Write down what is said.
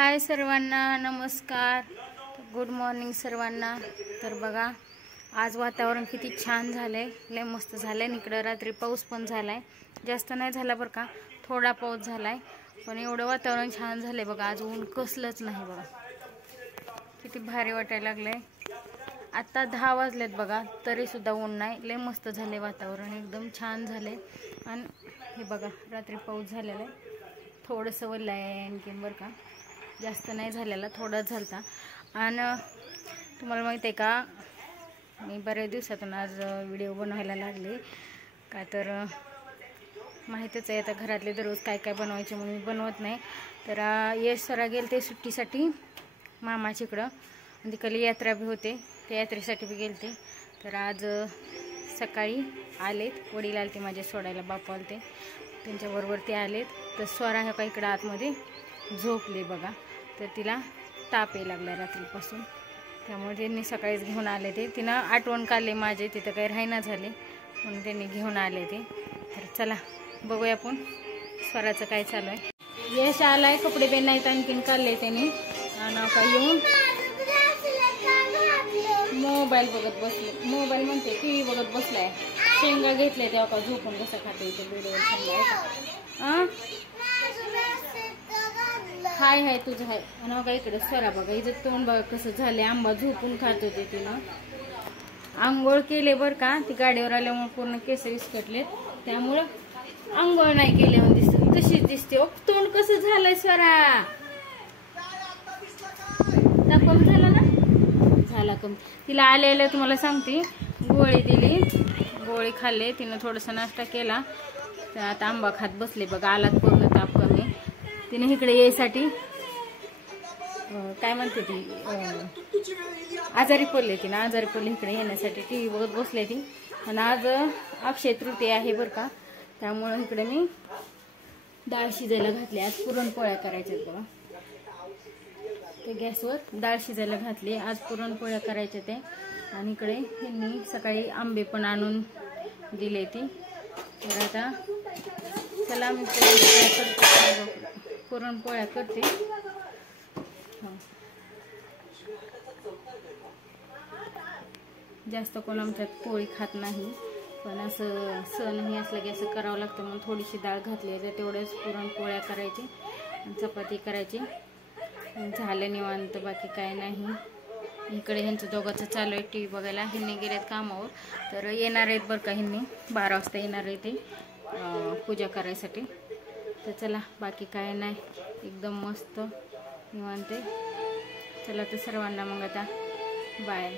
हाय सर्वांना, नमस्कार, good morning सर्वांना। तर बघा आज वातावरण किती छान झालंय, लय मस्त झालंय। इकडे रात्री पाऊस पण झालाय, जास्त नाही झाला बरं का, थोडा पाऊस झालाय, पण एवढं वातावरण छान झालंय बघा। आज ऊन कसलंच नाही बघा, किती भारी वाटायला लागलंय। आता 10 वाजलेत बघा, तरी सुद्धा ऊन नाही, लय मस्त झाले वातावरण, एकदम छान झाले। आणि हे बघा रात्री पाऊस झालेला आहे, थोडंसं वल्लं आहे आणखीन बरं का, जास्त नाही झालेला, थोडाच झालता। आणि तुम्हाला माहिती आहे का, मी बऱ्याच दिवसातून आज व्हिडिओ बनवायला लागले, काय तर माहीतच आहे आता घरातले दररोज काय काय बनवायचे म्हणून मी बनवत नाही। तर यश सरा गेले ते सुट्टीसाठी मामाच्या इकडं, आणि तिकडली यात्रा बी होते, त्या यात्रेसाठी बी गेले ते। तर आज सकाळी आलेत, वडील आले ते माझे सोडायला, बापू आले ते, त्यांच्याबरोबर ते आलेत। तर स्वरा ह्या का इकडं आतमध्ये झोपले बघा, तर तिला ताप यायला लागला रात्रीपासून, त्यामुळे त्यांनी सकाळीच घेऊन आले ते। तिनं आठवण काढले माझे, तिथं काही राहीना झाले म्हणून त्यांनी घेऊन आले ते। तर चला बघूया आपण स्वराचं काय चालू आहे। यश आलाय, कपडे बी नाहीत आणखीन काढले त्यांनी, आणि का येऊन मोबाईल बघत बसले, मोबाईल म्हणते टीव्ही बघत बसलाय। शेंगा घेतले तेव्हा का झोपून कसं खाते इथे व्हिडिओ शेंगा। हाय हाय तुझं हाय। आणि बघा इकडे स्वरा बघा, हिचं तोंड बघा कसं झाले, आंबा झोपून खात होते तिनं। आंघोळ केले बरं का, ती गाडीवर आल्यामुळे पूर्ण केस विस्कटले, त्यामुळं आंघोळ नाही केले म्हणून दिसत, तशीच दिसते। ओ तोंड कसं झालंय स्वरा, तापम झाला ना, झाला कमी। तिला आले तुम्हाला सांगते, गोळी दिली, गोळी खाल्ले तिनं, थोडासा नाश्ता केला, तर आता आंबा खात बसले बघा। आलात पूर्ण ताप कमी, तिने इकडे यायसाठी काय म्हणते ती, आजारी पडले तिनं, आजारी पडले इकडे येण्यासाठी, टीव्ही बघत बसले ती। आणि आज अक्षय तृतीया आहे बरं का, त्यामुळे इकडे मी डाळ शिजायला घातली। आज पुरणपोळ्या करायच्यात बघा, ते गॅसवर डाळ शिजायला घातली, आज पुरणपोळ्या करायच्या ते। आणि इकडे ह्यांनी सकाळी आंबे पण आणून दिले ती। तर आता चला मी पुरणपोळ्या करते। जास्त कोण आमच्यात पोळी खात नाही, पण असं सण हे असलं की असं करावं लागतं म्हणून थोडीशी डाळ घातली आहे, तेवढ्याच पुरणपोळ्या करायची, चपाती करायची, झालं निवांत, बाकी काय नाही। इकडे ह्यांचं दोघांचं चालू आहे टीव्ही बघायला, ह्यांनी गेलेत कामावर, तर येणार आहेत बरं का, ह्यांनी 12 वाजता येणार आहे ते पूजा करायसाठी। तर चला बाकी काय नाही, एकदम मस्त निवांत। चला तर सर्वांना मग आता बाय।